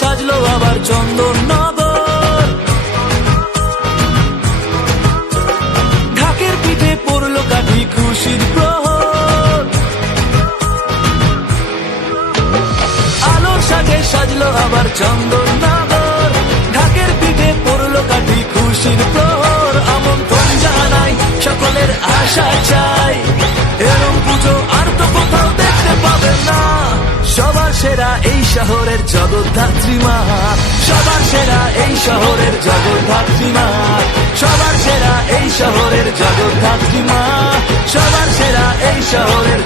সাজলো আবার চন্দননগর। ঢাকের পিঠে পড়ল কাঠি খুশির প্রহর। আলোর সাথে সাজলো আবার চন্দননগর। ঢাকের পিঠে পড়ল কাঠি খুশির প্রহর। আমন্ত্রণ জানাই সকলের আশা চায় সেরা এই শহরের জগদ্ধাত্রী মা। সবার সেরা এই শহরের জগদ্ধাত্রী মা। সবার সেরা এই শহরের জগদ্ধাত্রী মা। সবার সেরা এই শহরের